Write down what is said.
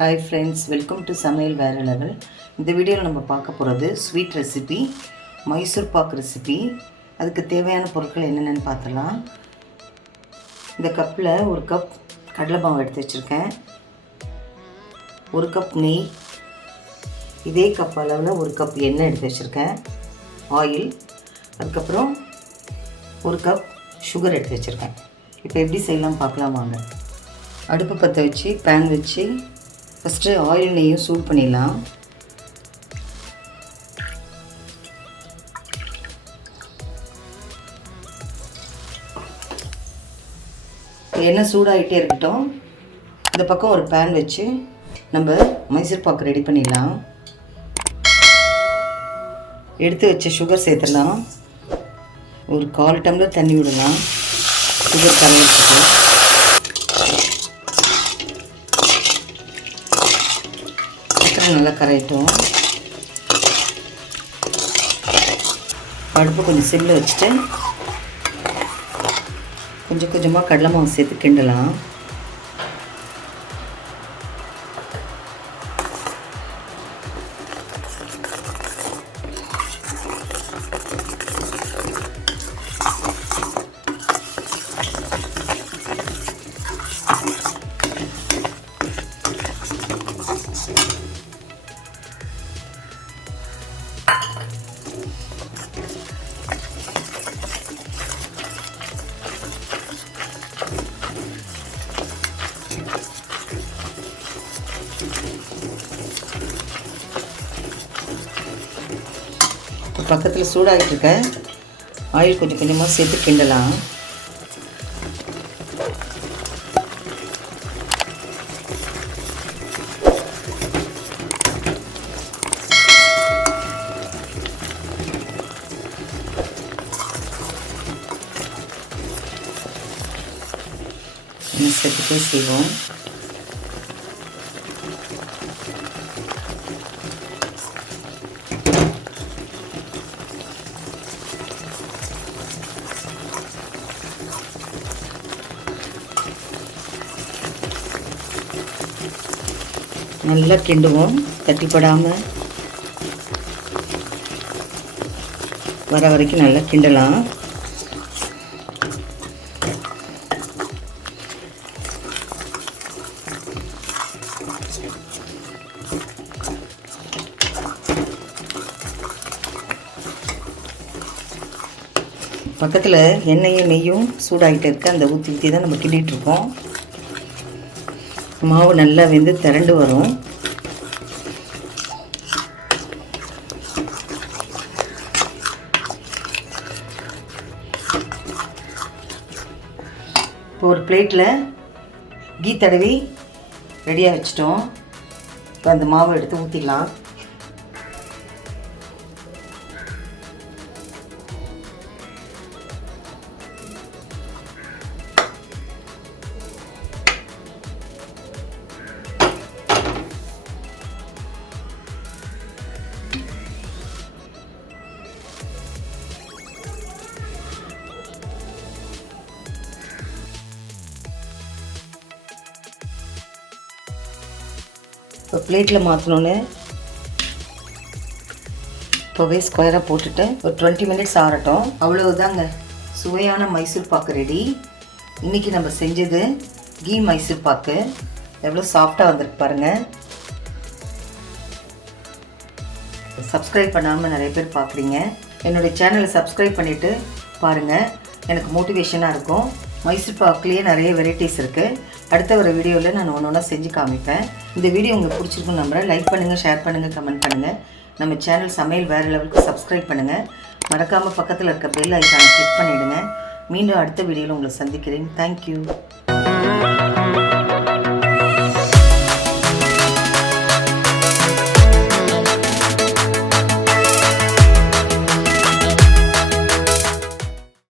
Hi friends, welcome to Samayal Vera Level. இந்த வீடியோவில் நம்ம பார்க்க போகிறது sweet recipe Mysore pak recipe. அதுக்கு தேவையான பொருட்கள் என்னென்னு பார்த்தலாம். இந்த கப்பில் ஒரு கப் கடலை மாவு எடுத்து வச்சுருக்கேன், ஒரு கப் நெய், இதே கப் அளவில் ஒரு கப் எண்ணெய் எடுத்து வச்சுருக்கேன், ஆயில், அதுக்கப்புறம் ஒரு கப் சுகர் எடுத்து வச்சுருக்கேன். இப்போ எப்படி செய்யலாம் பார்க்கலாம் வாங்க. அடுப்பு பற்ற வச்சு பேன் வச்சு ஃபஸ்ட்டு ஆயில் நெய்யும் சூடு பண்ணிடலாம். எண்ணெய் சூடாகிட்டே இருக்கட்டும். இந்த பக்கம் ஒரு பேன் வச்சு நம்ம மைசூர் பாக்கு ரெடி பண்ணிடலாம். எடுத்து வச்ச சுகர் சேர்த்துடலாம். ஒரு 1/4 டம்ளர் தண்ணி விடலாம். சுகர் கரையிட்டு நல்லா கரையட்டும். அடுப்பு கொஞ்சம் சிம்மில் வச்சுட்டு கொஞ்சம் கொஞ்சமாக கடலை மாவு சேர்த்து கிண்டலாம். பக்கத்தில் சூடாகிட்டு இருக்க ஆயில் கொஞ்சம் கொஞ்சமாக சேர்த்து கிண்டலாம். சேர்த்துட்டே செய்வோம். நல்லா கிண்டுவோம். தட்டிப்படாமல் வர வரைக்கும் நல்லா கிண்டலாம். பக்கத்தில் எண்ணெயும் நெய்யும் சூடாகிட்டு இருக்க அந்த ஊற்றி தான் நம்ம கிண்டிகிட்ருக்கோம். மாவு நல்லா வெந்து திரண்டு வரும். இப்போ ஒரு பிளேட்டில் கீ தடவி ரெடியாக வச்சிட்டோம். இப்போ அந்த மாவை எடுத்து ஊற்றிக்கலாம். இப்போ பிளேட்டில் மாற்றணுன்னு இப்போவே ஸ்கொயராக போட்டுட்டு ஒரு 20 மினிட்ஸ் ஆறட்டும். அவ்வளவுதாங்க, சுவையான மைசூர் பாக்கு ரெடி. இன்றைக்கி நம்ம செஞ்சது கீ மைசூர் பாக்கு. எவ்வளோ சாஃப்டாக வந்திருக்கு பாருங்கள். சப்ஸ்கிரைப் பண்ணாமல் நிறைய பேர் பார்க்குறீங்க. என்னுடைய சேனலை சப்ஸ்கிரைப் பண்ணிவிட்டு பாருங்கள், எனக்கு மோட்டிவேஷனாக இருக்கும். மைசூர் பாக்குலேயே நிறைய வெரைட்டிஸ் இருக்குது. அடுத்த ஒரு வீடியோவில் நான் ஒன்று செஞ்சு காமிப்பேன். இந்த வீடியோ உங்களுக்கு பிடிச்சிருக்குன்னு நம்புகிறேன். லைக் பண்ணுங்கள், ஷேர் பண்ணுங்கள், கமெண்ட் பண்ணுங்கள். நம்ம சேனல் சமையல் வேறு லெவலுக்கு சப்ஸ்கிரைப் பண்ணுங்கள். மறக்காமல் பக்கத்தில் இருக்க பெல் ஐக்கானை கிளிக் பண்ணிவிடுங்க. மீண்டும் அடுத்த வீடியோவில் உங்களை சந்திக்கிறேன். தேங்க்யூ.